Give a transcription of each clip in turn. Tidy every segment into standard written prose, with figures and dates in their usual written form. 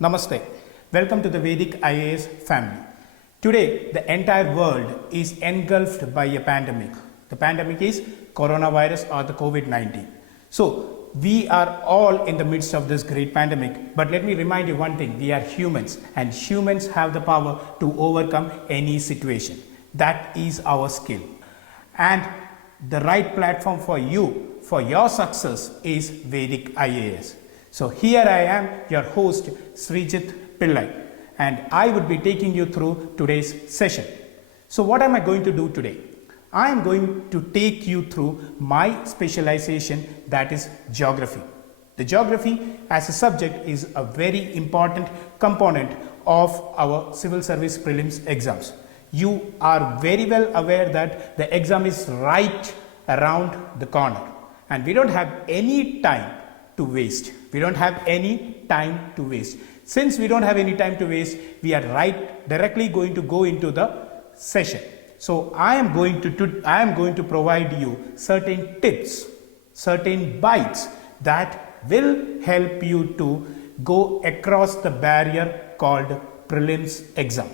Namaste. Welcome to the Vedic IAS family. Today, the entire world is engulfed by a pandemic. The pandemic is coronavirus or the COVID-19. So, we are all in the midst of this great pandemic. But let me remind you one thing. We are humans and humans have the power to overcome any situation. That is our skill. And the right platform for you, for your success is Vedic IAS. So here I am, your host Sreejith Pillai, and I would be taking you through today's session. So what am I going to do today? I am going to take you through my specialization, that is geography. The geography as a subject is a very important component of our civil service prelims exams. You are very well aware that the exam is right around the corner and we don't have any time to waste. We don't have any time to waste. Since we don't have any time to waste, we are directly going to go into the session. So I am going to provide you certain tips, certain bites that will help you to go across the barrier called prelims exam.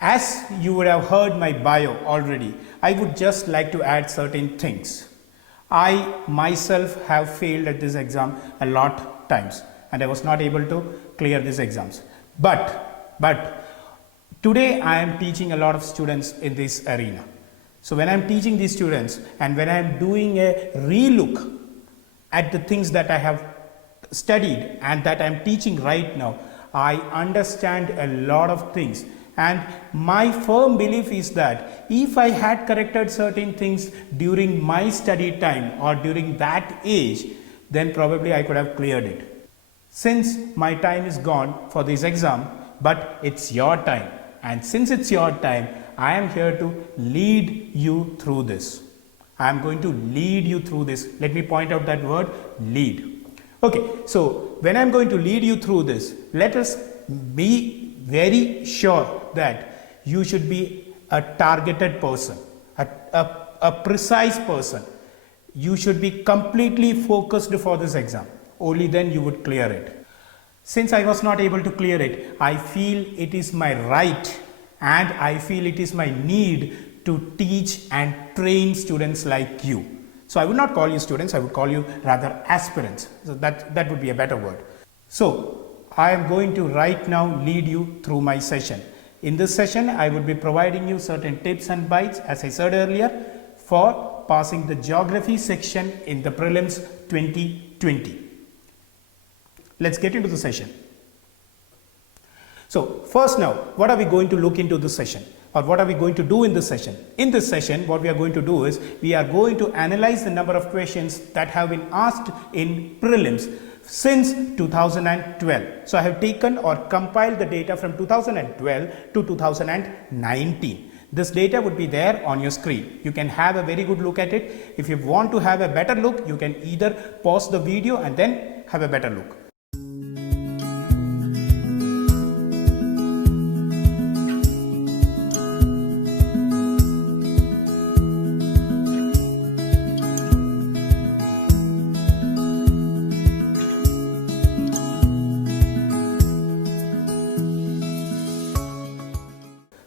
As you would have heard my bio already, I would just like to add certain things. I myself have failed at this exam a lot of times and I was not able to clear these exams. But today I am teaching a lot of students in this arena. So when I am teaching these students and when I am doing a relook at the things that I have studied and that I am teaching right now, I understand a lot of things. And my firm belief is that if I had corrected certain things during my study time or during that age, then probably I could have cleared it. Since my time is gone for this exam, but it's your time. And since it's your time, I am here to lead you through this. I am going to lead you through this. Let me point out that word, lead. Okay, so when I'm going to lead you through this, let us be very sure that you should be a targeted person, a precise person. You should be completely focused for this exam. Only then you would clear it. Since I was not able to clear it, I feel it is my right and I feel it is my need to teach and train students like you. So I would not call you students, I would call you rather aspirants. So that would be a better word. So I am going to right now lead you through my session. In this session, I would be providing you certain tips and bites, as I said earlier, for passing the geography section in the prelims 2020. Let's get into the session. So first now, what are we going to look into this session? Or what are we going to do in this session? In this session, what we are going to do is, we are going to analyze the number of questions that have been asked in prelims since 2012. So I have taken or compiled the data from 2012 to 2019. This data would be there on your screen. You can have a very good look at it. If you want to have a better look, you can either pause the video and then have a better look.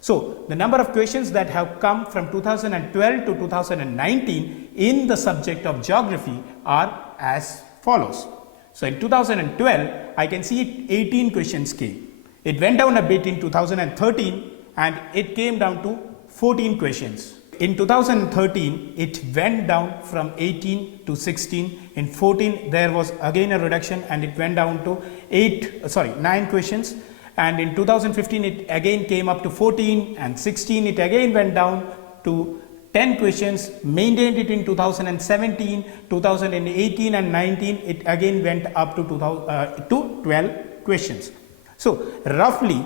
So the number of questions that have come from 2012 to 2019 in the subject of geography are as follows. So in 2012, I can see 18 questions came. It went down a bit in 2013 and it came down to 14 questions. In 2013, it went down from 18 to 16. In 14, there was again a reduction and it went down to 9 questions. And in 2015 it again came up to 14 and 16 it again went down to 10 questions, maintained it in 2017, 2018 and 19 it again went up to 12 questions. So roughly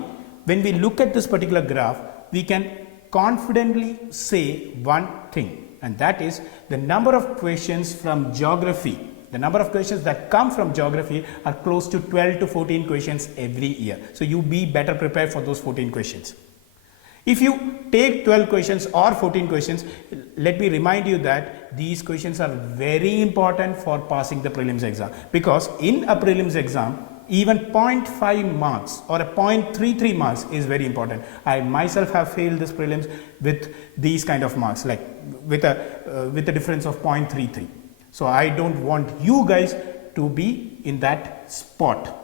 when we look at this particular graph, we can confidently say one thing, and that is the number of questions from geography. The number of questions that come from geography are close to 12 to 14 questions every year. So you be better prepared for those 14 questions. If you take 12 questions or 14 questions, let me remind you that these questions are very important for passing the prelims exam, because in a prelims exam, Even 0.5 marks or a 0.33 marks is very important. I myself have failed this prelims with these kind of marks, like with a difference of 0.33. So I don't want you guys to be in that spot.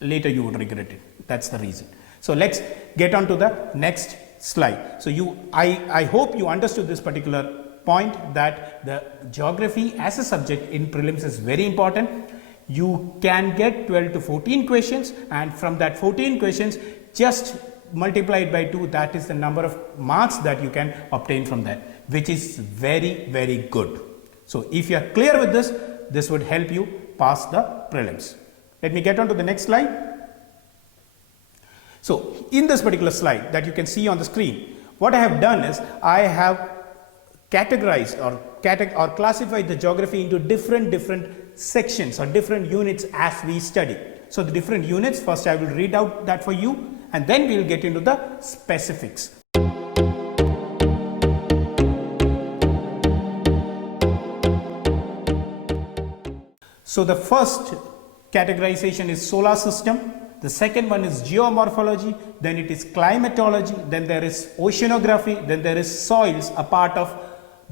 Later you would regret it. That's the reason. So let's get on to the next slide. So I hope you understood this particular point, that the geography as a subject in prelims is very important. You can get 12 to 14 questions, and from that 14 questions, just multiply it by 2. That is the number of marks that you can obtain from that, which is very, very good. So if you are clear with this, this would help you pass the prelims. Let me get on to the next slide. So in this particular slide that you can see on the screen, what I have done is I have categorized or classified the geography into different sections or different units as we study. So the different units, first I will read out that for you, and then we will get into the specifics. So the first categorization is solar system. The second one is geomorphology, then it is climatology, then there is oceanography, then there is soils, a part of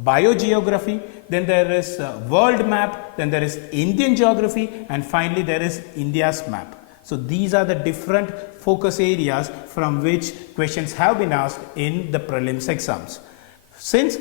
biogeography, then there is world map, then there is Indian geography, and finally there is India's map. So these are the different focus areas from which questions have been asked in the prelims exams since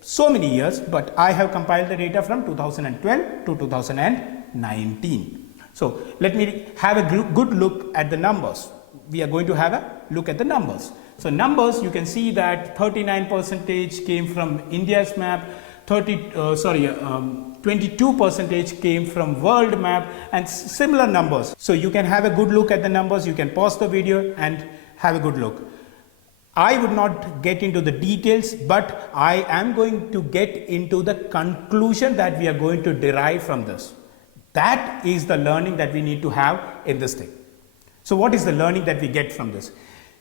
so many years, but I have compiled the data from 2012 to 2019. So let me have a good look at the numbers. We are going to have a look at the numbers. So numbers, you can see that 39% came from India's map, 22% came from world map, and similar numbers. So you can have a good look at the numbers. You can pause the video and have a good look. I would not get into the details, but I am going to get into the conclusion that we are going to derive from this. That is the learning that we need to have in this thing. So what is the learning that we get from this?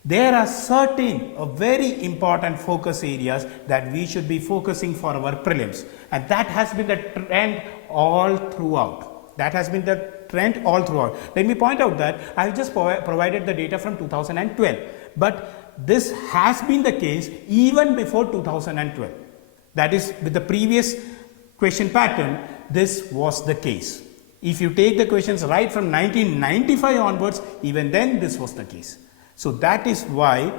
There are certain very important focus areas that we should be focusing for our prelims, and that has been the trend all throughout. Let me point out that I have just provided the data from 2012, but this has been the case even before 2012. That is, with the previous question pattern, this was the case. If you take the questions right from 1995 onwards, even then this was the case. So that is why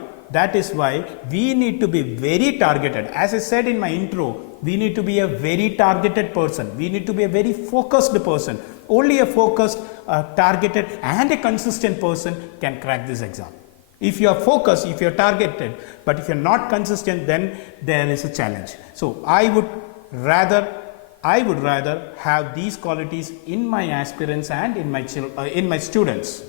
we need to be very targeted. As I said in my intro, we need to be a very targeted person. We need to be a very focused person. Only a focused, targeted and a consistent person can crack this exam. If you are focused, if you are targeted, but if you are not consistent, then there is a challenge. So I would rather have these qualities in my aspirants and in my students.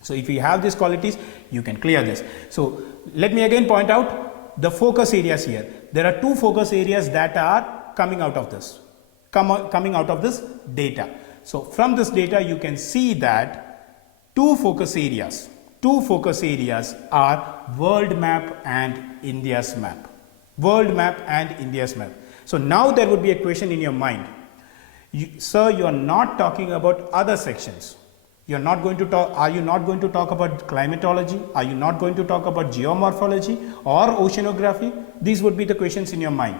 So if you have these qualities, you can clear this. So let me again point out the focus areas here. There are two focus areas that are coming out of this, data. So from this data, you can see that two focus areas are world map and India's map. So now there would be a question in your mind. Sir, you are not talking about other sections. Are you not going to talk about climatology? Are you not going to talk about geomorphology or oceanography? These would be the questions in your mind.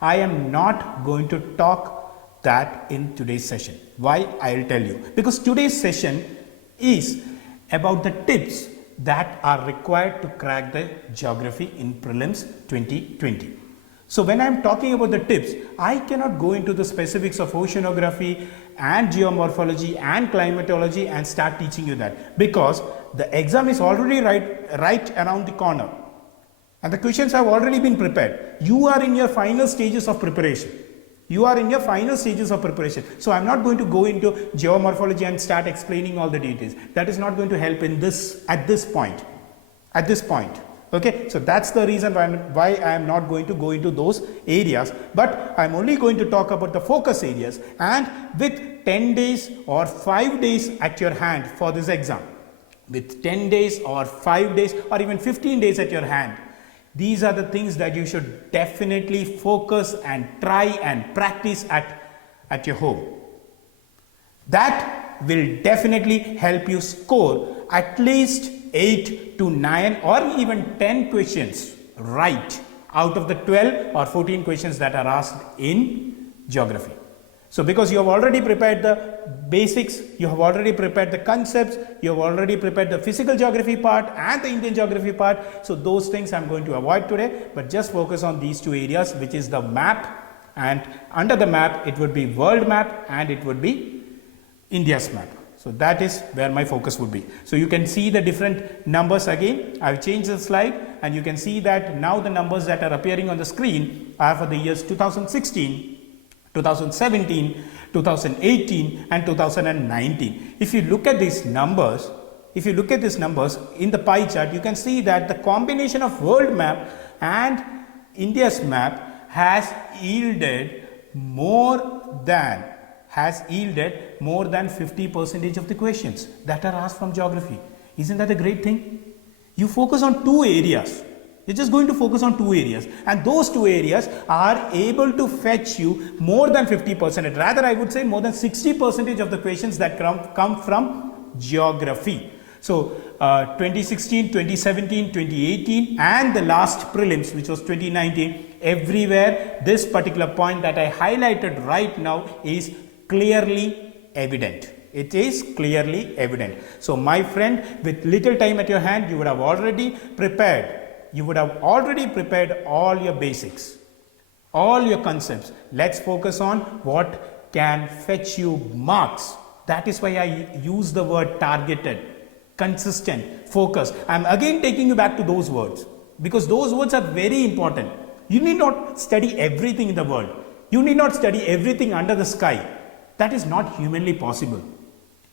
I am not going to talk that in today's session. Why? I will tell you. Because today's session is about the tips that are required to crack the geography in prelims 2020. So when I am talking about the tips, I cannot go into the specifics of oceanography and geomorphology and climatology and start teaching you that, because the exam is already right around the corner and the questions have already been prepared. You are in your final stages of preparation. So I am not going to go into geomorphology and start explaining all the details. That is not going to help in this at this point. Okay, so that's the reason why I am not going to go into those areas, but I am only going to talk about the focus areas, and with 10 days or 5 days at your hand for this exam, with 10 days or 5 days or even 15 days at your hand, these are the things that you should definitely focus and try and practice at your home. That will definitely help you score at least 8 to 9 or even 10 questions right out of the 12 or 14 questions that are asked in geography. So because you have already prepared the basics, you have already prepared the concepts, you have already prepared the physical geography part and the Indian geography part. So those things I'm going to avoid today, but just focus on these two areas, which is the map, and under the map it would be world map and it would be India's map. So that is where my focus would be. So you can see the different numbers again. I've changed the slide and you can see that now the numbers that are appearing on the screen are for the years 2016, 2017, 2018 and 2019. If you look at these numbers, in the pie chart, you can see that the combination of world map and India's map has yielded more than 50% of the questions that are asked from geography. Isn't that a great thing? You focus on two areas. You're just going to focus on two areas, and those two areas are able to fetch you more than 50%. Rather, I would say more than 60% of the questions that come from geography. So 2016, 2017, 2018 and the last prelims, which was 2019, everywhere this particular point that I highlighted right now is clearly evident. It is clearly evident. So my friend, with little time at your hand, you would have already prepared all your basics, all your concepts. Let's focus on what can fetch you marks. That is why I use the word targeted, consistent, focused. I'm again taking you back to those words because those words are very important. You need not study everything in the world. You need not study everything under the sky. That is not humanly possible.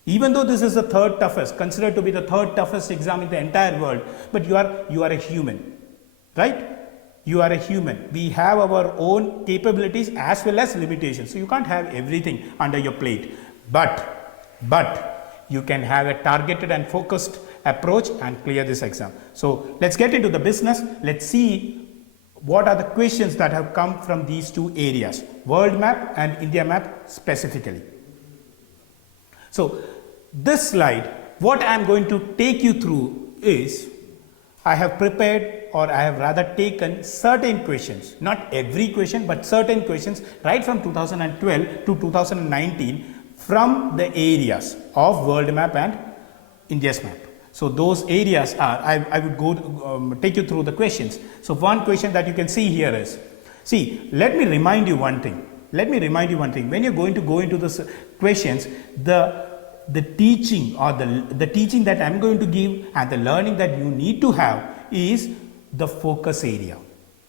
Even though this is the third toughest, considered to be the third toughest exam in the entire world, but you are a human, right? You are a human. We have our own capabilities as well as limitations. So you can't have everything under your plate. But you can have a targeted and focused approach and clear this exam. So let's get into the business. Let's see what are the questions that have come from these two areas, world map and India map specifically. So this slide, what I am going to take you through is, I have prepared, or I have rather taken certain questions, not every question, but certain questions right from 2012 to 2019 from the areas of world map and India's map. So those areas are, I would go take you through the questions. So one question that you can see here is, see, let me remind you one thing. When you're going to go into the questions, the teaching or the teaching that I'm going to give and the learning that you need to have is the focus area.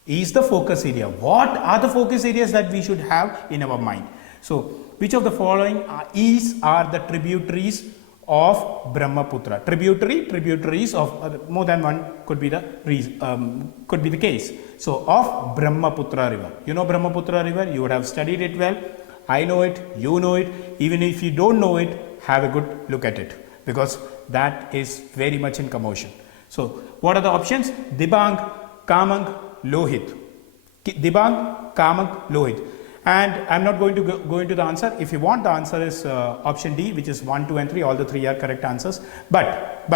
What are the focus areas that we should have in our mind? So which of the following are the tributaries of Brahmaputra? Tributaries of more than one could be the case. So of Brahmaputra river. You know Brahmaputra river, you would have studied it well. I know it, you know it. Even if you don't know it, have a good look at it, because that is very much in commotion. So what are the options? Dibang, Kamang, Lohit. Dibang, Kamang, Lohit. And I'm not going to go into the answer. If you want, the answer is option D, which is 1, 2 and 3. All the 3 are correct answers. But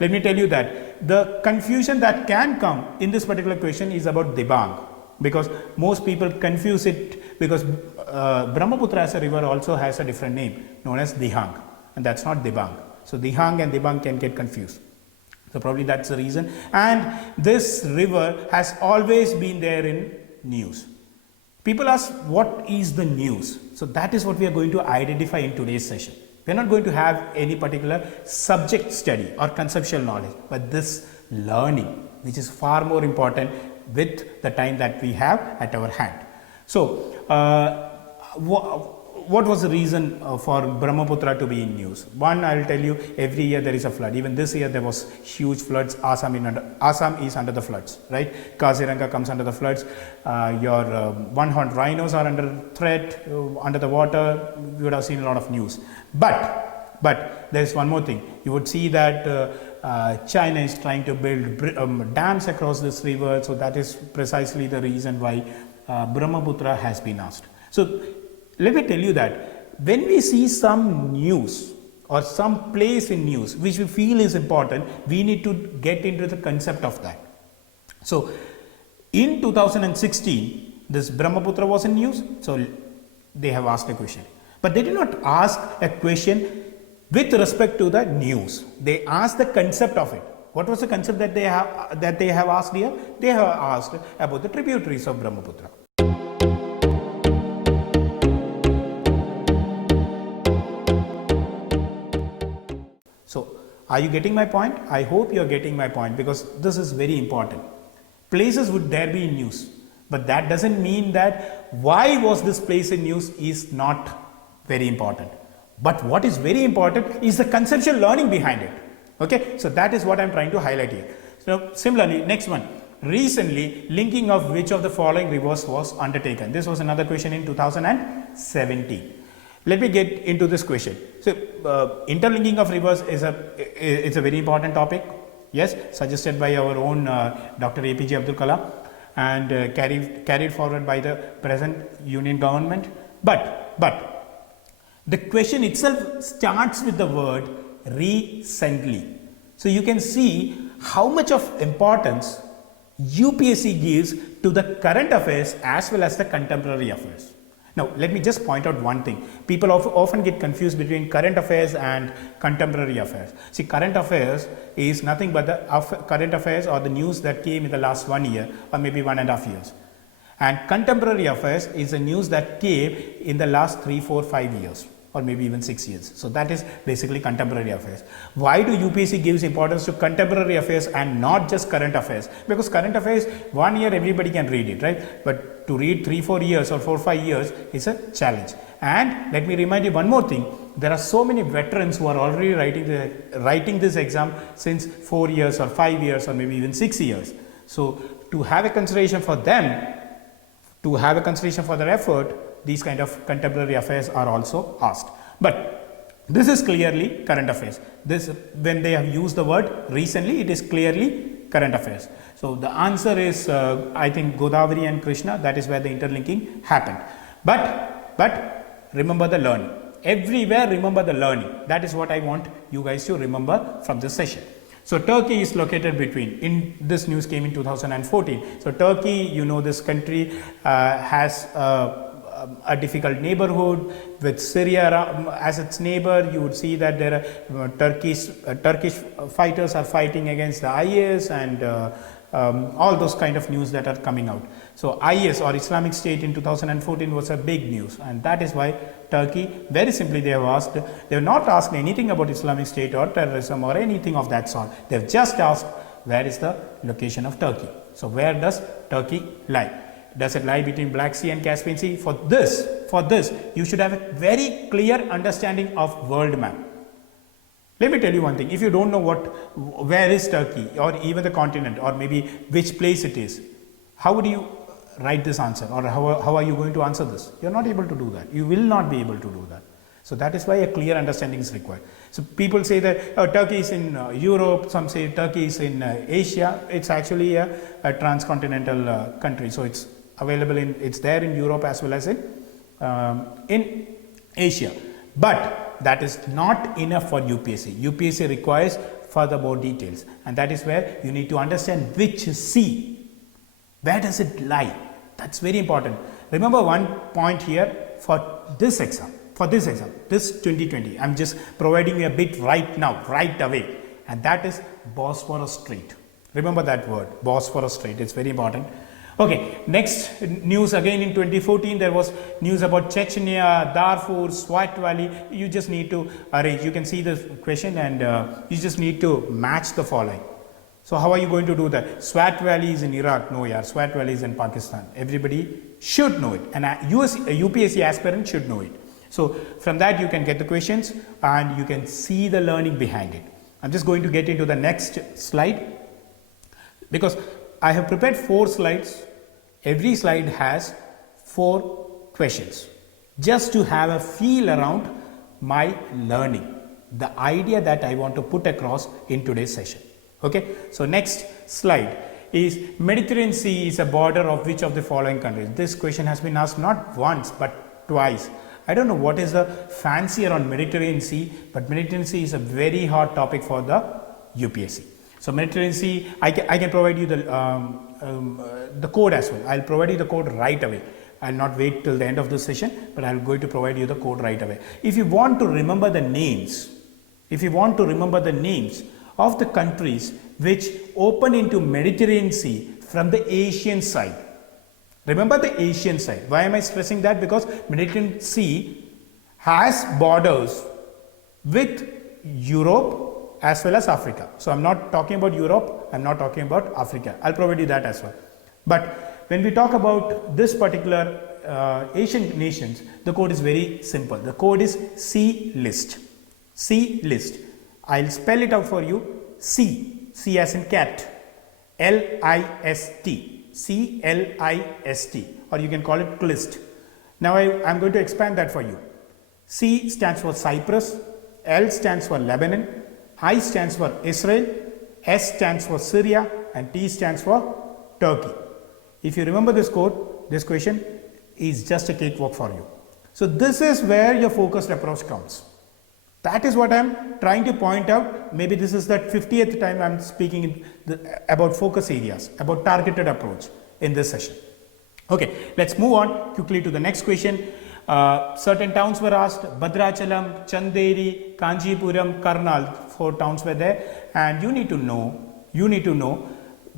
let me tell you that the confusion that can come in this particular question is about Dibang, because most people confuse it, because Brahmaputra as a river also has a different name known as Dihang, and that's not Dibang. So Dihang and Dibang can get confused. So probably that's the reason. And this river has always been there in news. People ask, what is the news? So that is what we are going to identify in today's session. We are not going to have any particular subject study or conceptual knowledge, but this learning, which is far more important with the time that we have at our hand. So what was the reason for Brahmaputra to be in news? One, I will tell you, every year there is a flood. Even this year there was huge floods. Assam is under the floods, right? Kaziranga comes under the floods. Your one-horned rhinos are under threat, under the water. You would have seen a lot of news. But there is one more thing. You would see that China is trying to build dams across this river. So that is precisely the reason why Brahmaputra has been asked. So let me tell you that when we see some news or some place in news which we feel is important, we need to get into the concept of that. So in 2016, this Brahmaputra was in news, so they have asked a question. But they did not ask a question with respect to the news. They asked the concept of it. What was the concept that they have asked here? They have asked about the tributaries of Brahmaputra. So, are you getting my point? I hope you are getting my point, because this is very important. Places would there be in news, but that doesn't mean that why was this place in news is not very important. But what is very important is the conceptual learning behind it. Okay, so that is what I am trying to highlight here. So similarly, next one, recently linking of which of the following rivers was undertaken. This was another question in 2017. Let me get into this question. So interlinking of rivers is a very important topic. Yes, suggested by our own Dr. APJ Abdul Kalam and carried forward by the present union government. But the question itself starts with the word recently. So you can see how much of importance UPSC gives to the current affairs as well as the contemporary affairs. Now let me just point out one thing. People often get confused between current affairs and contemporary affairs. See, current affairs is nothing but the current affairs or the news that came in the last 1 year or maybe 1.5 years. And contemporary affairs is the news that came in the last 3, 4, 5 years. Or maybe even 6 years. So that is basically contemporary affairs. Why do UPSC gives importance to contemporary affairs and not just current affairs? Because current affairs, 1 year everybody can read it, right? But to read 3, 4 years or 4, 5 years is a challenge. And let me remind you one more thing. There are so many veterans who are already writing this exam since 4 years or 5 years or maybe even 6 years. So to have a consideration for them, to have a consideration for their effort, these kind of contemporary affairs are also asked. But this is clearly current affairs. This, when they have used the word recently, it is clearly current affairs. So the answer is I think Godavari and Krishna. That is where the interlinking happened. But remember the learning. Everywhere remember the learning. That is what I want you guys to remember from this session. So Turkey is located between, this news came in 2014. So Turkey, you know, this country has a difficult neighborhood with Syria as its neighbor. You would see that there are Turkish fighters are fighting against the IS and all those kind of news that are coming out. So IS or Islamic State in 2014 was a big news, and that is why Turkey, very simply they have not asked anything about Islamic State or terrorism or anything of that sort. They have just asked where is the location of Turkey. So where does Turkey lie? Does it lie between Black Sea and Caspian Sea? For this, you should have a very clear understanding of world map. Let me tell you one thing. If you don't know where is Turkey or even the continent or maybe which place it is, how would you write this answer, or how are you going to answer this? You are not able to do that. You will not be able to do that. So that is why a clear understanding is required. So people say that Turkey is in Europe, some say Turkey is in Asia. It's actually a transcontinental country. So it's available it's there in Europe as well as in Asia. But that is not enough for UPSC. UPSC requires furthermore details, and that is where you need to understand which sea, where does it lie. That's very important. Remember one point here for this exam, this 2020. I'm just providing you a bit right now, right away, and that is Bosphorus Strait. Remember that word, Bosphorus Strait. It's very important. Okay, next news again in 2014, there was news about Chechnya, Darfur, Swat Valley. You just need to arrange. You can see the question and you just need to match the following. So how are you going to do that? Swat Valley is in Iraq. No, yeah, Swat Valley is in Pakistan. Everybody should know it, and a UPSC aspirant should know it. So from that you can get the questions and you can see the learning behind it. I'm just going to get into the next slide because I have prepared 4 slides. Every slide has 4 questions just to have a feel around my learning, the idea that I want to put across in today's session. Okay, so next slide is Mediterranean Sea is a border of which of the following countries? This question has been asked not once but twice. I don't know what is the fancy around Mediterranean Sea, but Mediterranean Sea is a very hot topic for the UPSC. So Mediterranean Sea, I can provide you the code as well. I'll provide you the code right away. I'll not wait till the end of this session, but I'm going to provide you the code right away. If you want to remember the names, of the countries which open into Mediterranean Sea from the Asian side. Remember the Asian side. Why am I stressing that? Because Mediterranean Sea has borders with Europe as well as Africa. So I'm not talking about Europe, I'm not talking about Africa. I'll provide you that as well. But when we talk about this particular Asian nations, the code is very simple. The code is C list. C list. I'll spell it out for you. C as in cat, L-I-S-T, C-L-I-S-T, or you can call it CLIST. Now I'm going to expand that for you. C stands for Cyprus, L stands for Lebanon, I stands for Israel, S stands for Syria, and T stands for Turkey. If you remember this code, this question is just a cakewalk for you. So this is where your focused approach comes. That is what I am trying to point out. Maybe this is that 50th time I am speaking about focus areas, about targeted approach in this session. Okay, let's move on quickly to the next question. Certain towns were asked: Bhadrachalam, Chanderi, Kanjipuram, Karnal. 4 towns were there, and you need to know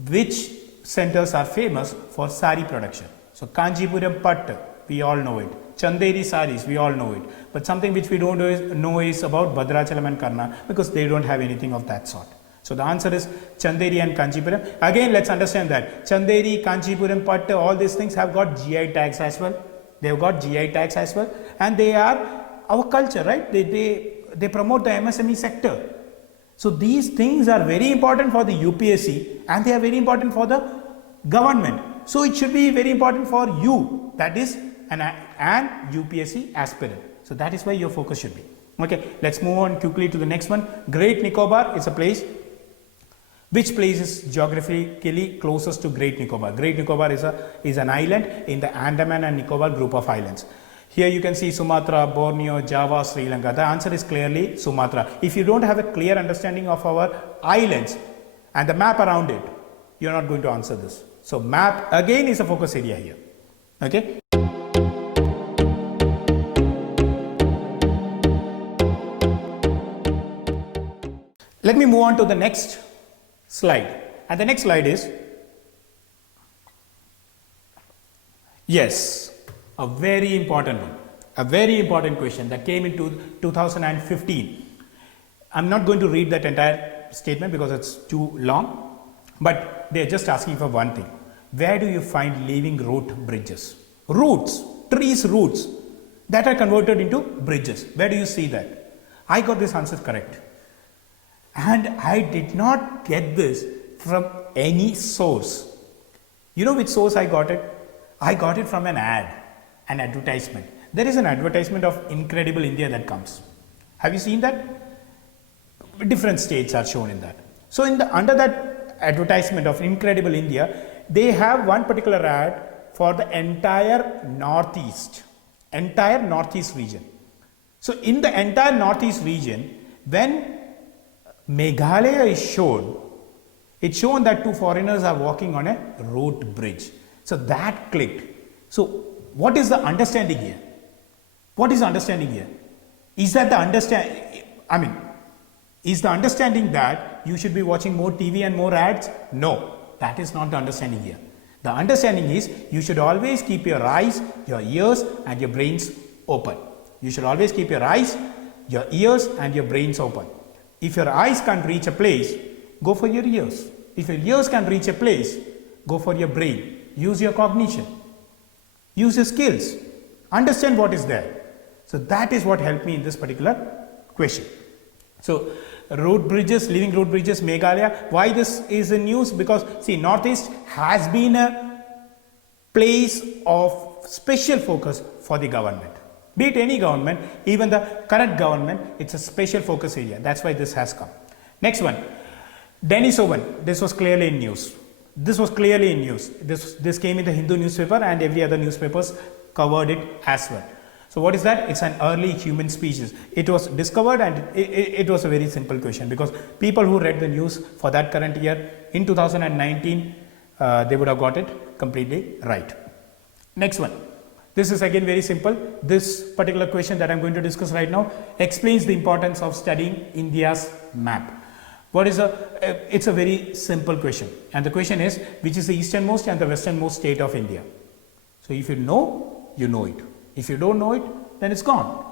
which centers are famous for sari production. So Kanjipuram Pattu, we all know it. Chanderi saris, we all know it. But something which we don't know is about Bhadrachalam and Karnal, because they don't have anything of that sort. So the answer is Chanderi and Kanjipuram. Again, let's understand that Chanderi, Kanjipuram, Pattu, all these things have got GI tags as well. They have got GI tags as well, and they are our culture, right? They promote the MSME sector. So these things are very important for the UPSC, and they are very important for the government. So it should be very important for you, that is an UPSC aspirant. So that is where your focus should be. Okay, let's move on quickly to the next one. Great Nicobar is a place. Which place is geographically closest to Great Nicobar? Great Nicobar is an island in the Andaman and Nicobar group of islands. Here you can see Sumatra, Borneo, Java, Sri Lanka. The answer is clearly Sumatra. If you don't have a clear understanding of our islands and the map around it, you are not going to answer this. So map again is a focus area here. Okay. Let me move on to the next slide. And the next slide is, yes, a very important one, a very important question that came into 2015. I'm not going to read that entire statement because it's too long, but they're just asking for one thing. Where do you find living root bridges? Roots, trees roots that are converted into bridges. Where do you see that? I got this answer correct. And I did not get this from any source. You know which source I got it? I got it from an ad, an advertisement. There is an advertisement of Incredible India that comes. Have you seen that? Different states are shown in that. So under that advertisement of Incredible India, they have one particular ad for the entire Northeast region. So in the entire Northeast region, when Meghalaya is shown, it's shown that 2 foreigners are walking on a road bridge. So that clicked. So what is the understanding here? What is the understanding here? Is that the is the understanding that you should be watching more TV and more ads? No, that is not the understanding here. The understanding is you should always keep your eyes, your ears and your brains open. You should always keep your eyes, your ears and your brains open. If your eyes can't reach a place, go for your ears. If your ears can't reach a place, go for your brain. Use your cognition. Use your skills. Understand what is there. So that is what helped me in this particular question. So road bridges, living road bridges, Meghalaya. Why this is in news? Because see, Northeast has been a place of special focus for the government. Be it any government, even the current government, it's a special focus area. That's why this has come. Next one, Denisovan. This was clearly in news. This was clearly in news. This came in the Hindu newspaper and every other newspapers covered it as well. So what is that? It's an early human species. It was discovered, and it was a very simple question, because people who read the news for that current year in 2019, they would have got it completely right. Next one. This is again very simple. This particular question that I'm going to discuss right now explains the importance of studying India's map. It's a very simple question, and the question is, which is the easternmost and the westernmost state of India? So if you know, you know it. If you don't know it, then it's gone.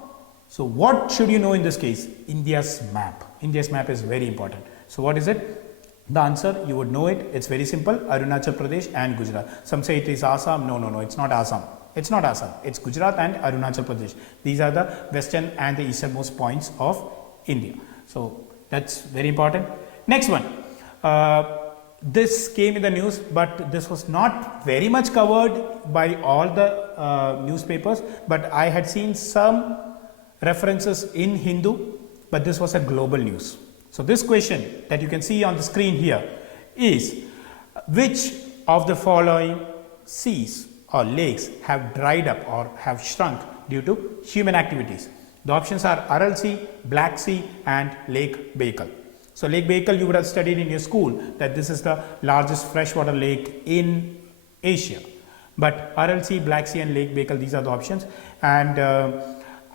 So what should you know in this case? India's map. India's map is very important. So what is it? The answer, you would know it. It's very simple. Arunachal Pradesh and Gujarat. Some say it is Assam. No, it's not Assam. It's not Assam. It's Gujarat and Arunachal Pradesh. These are the western and the easternmost points of India. So that's very important. Next one. This came in the news, but this was not very much covered by all the newspapers, but I had seen some references in Hindu, but this was a global news. So this question that you can see on the screen here is, which of the following seas or lakes have dried up or have shrunk due to human activities? The options are Aral Sea, Black Sea and Lake Baikal. So Lake Baikal, you would have studied in your school that this is the largest freshwater lake in Asia. But Aral Sea, Black Sea and Lake Baikal, these are the options. And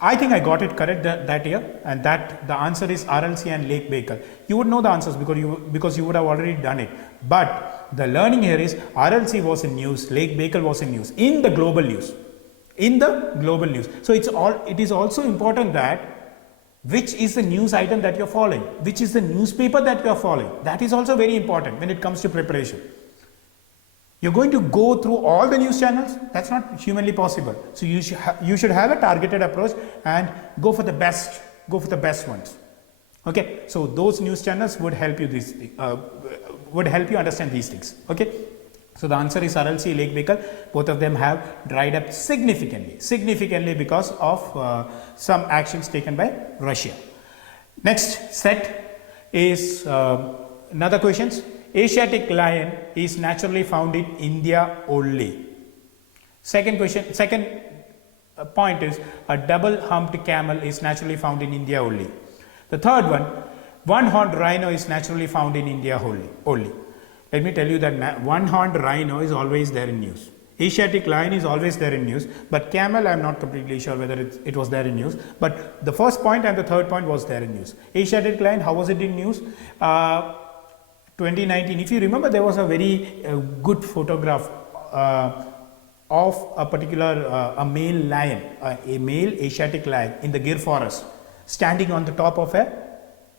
I think I got it correct that year, and that the answer is Aral Sea and Lake Baikal. You would know the answers because you would have already done it. But the learning here is Aral Sea was in news, Lake Baikal was in news, in the global news. In the global news. So it is also important that which is the news item that you are following, which is the newspaper that you are following. That is also very important when it comes to preparation. You're going to go through all the news channels. That's not humanly possible. So you should have a targeted approach and go for the best ones. Okay, so those news channels would help you understand these things. Okay, so the answer is Aral Sea, Lake Baikal. Both of them have dried up significantly because of some actions taken by Russia. Next set is another questions. Asiatic lion is naturally found in India only. Second point is, a double humped camel is naturally found in India only. The third one horned rhino is naturally found in India only. Let me tell you that one-horned rhino is always there in news. Asiatic lion is always there in news, but camel, I am not completely sure whether it was there in news. But the first point and the third point was there in news. Asiatic lion, how was it in news? 2019, if you remember, there was a very good photograph of a particular a male lion, a male Asiatic lion in the Gir forest, standing on the top of a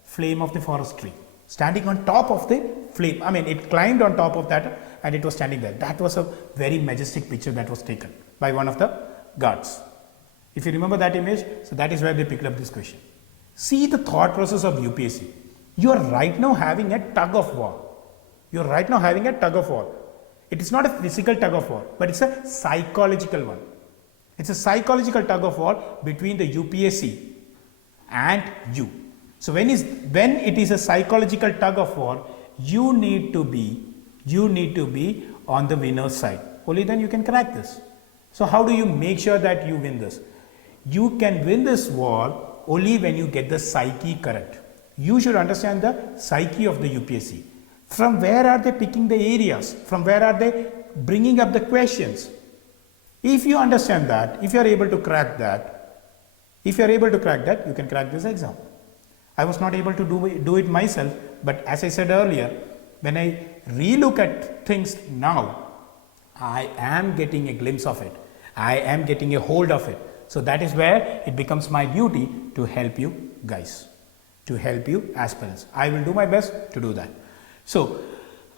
flame of the forest tree. Standing on top of the flame. I mean, it climbed on top of that and it was standing there. That was a very majestic picture that was taken by one of the guards. If you remember that image, so that is where they picked up this question. See the thought process of UPSC. You are right now having a tug of war. You are right now having a tug of war. It is not a physical tug of war, but it's a psychological one. It's a psychological tug of war between the UPSC and you. So when it is a psychological tug of war, you need to be on the winner's side. Only then you can crack this. So how do you make sure that you win this? You can win this war only when you get the psyche correct. You should understand the psyche of the UPSC. From where are they picking the areas? From where are they bringing up the questions? If you understand that, if you are able to crack that, you can crack this exam. I was not able to do it myself, but as I said earlier, when I relook at things now, I am getting a glimpse of it. I am getting a hold of it. So that is where it becomes my duty to help you guys, to help you aspirants. I will do my best to do that. So,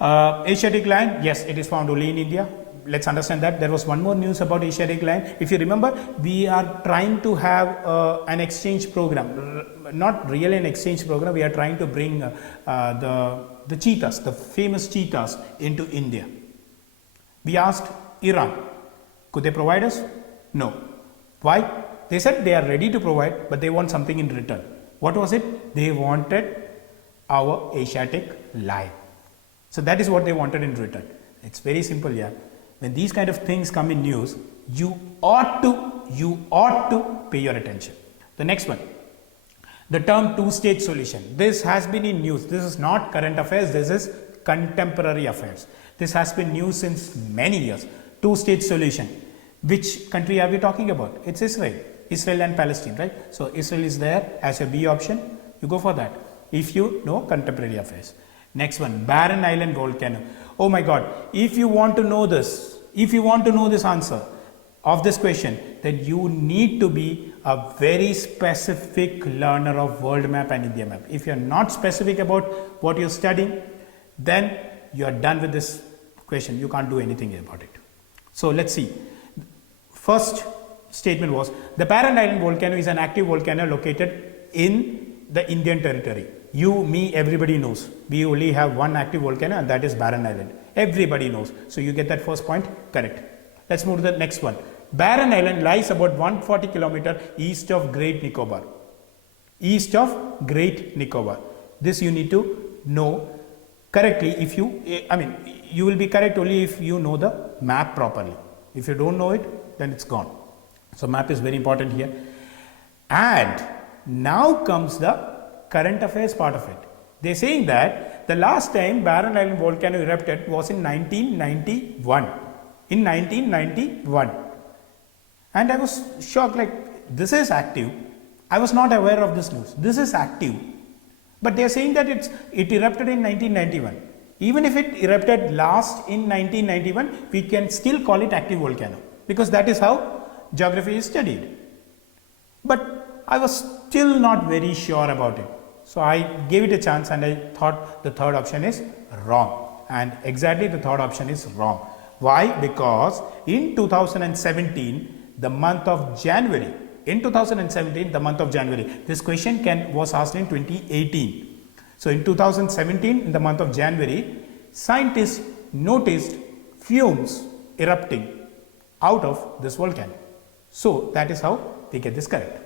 Asiatic lion, yes, it is found only in India. Let's understand that. There was one more news about Asiatic lion. If you remember, we are trying to have an exchange program. Not really an exchange program. We are trying to bring the cheetahs, the famous cheetahs, into India. We asked Iran, could they provide us? No. Why? They said they are ready to provide, but they want something in return. What was it? They wanted our Asiatic lion. So that is what they wanted in return. It's very simple, yeah. When these kind of things come in news, you ought to you ought to pay your attention. The next one, the term two-state solution. This has been in news. This is not current affairs, this is contemporary affairs. This has been news since many years. Two-state solution. Which country are we talking about? It's Israel. Israel and Palestine, right? So Israel is there as a B option. You go for that if you know contemporary affairs. Next one, Barren Island volcano. Oh my God, if you want to know this, if you want to know this answer of this question, then you need to be a very specific learner of world map and India map. If you are not specific about what you're studying, then you are done with this question. You can't do anything about it. So let's see. First statement was, the Barren Island volcano is an active volcano located in the Indian territory. You, me, everybody knows. We only have one active volcano, and that is Barren Island. Everybody knows. So you get that first point correct. Let's move to the next one. Barren Island lies about 140 km east of Great Nicobar. East of Great Nicobar. This you need to know correctly. If you, you will be correct only if you know the map properly. If you don't know it, then it's gone. So map is very important here. And now comes the current affairs part of it. They're saying that the last time Barren Island volcano erupted was in 1991. In 1991. And I was shocked, like, this is active. I was not aware of this news. This is active. But they're saying that it erupted in 1991. Even if it erupted last in 1991, we can still call it active volcano, because that is how geography is studied. But I was still not very sure about it. So I gave it a chance and I thought the third option is wrong. And exactly the third option is wrong. Why? Because in 2017, the month of January, this question was asked in 2018. So in 2017, in the month of January, scientists noticed fumes erupting out of this volcano. So that is how we get this correct.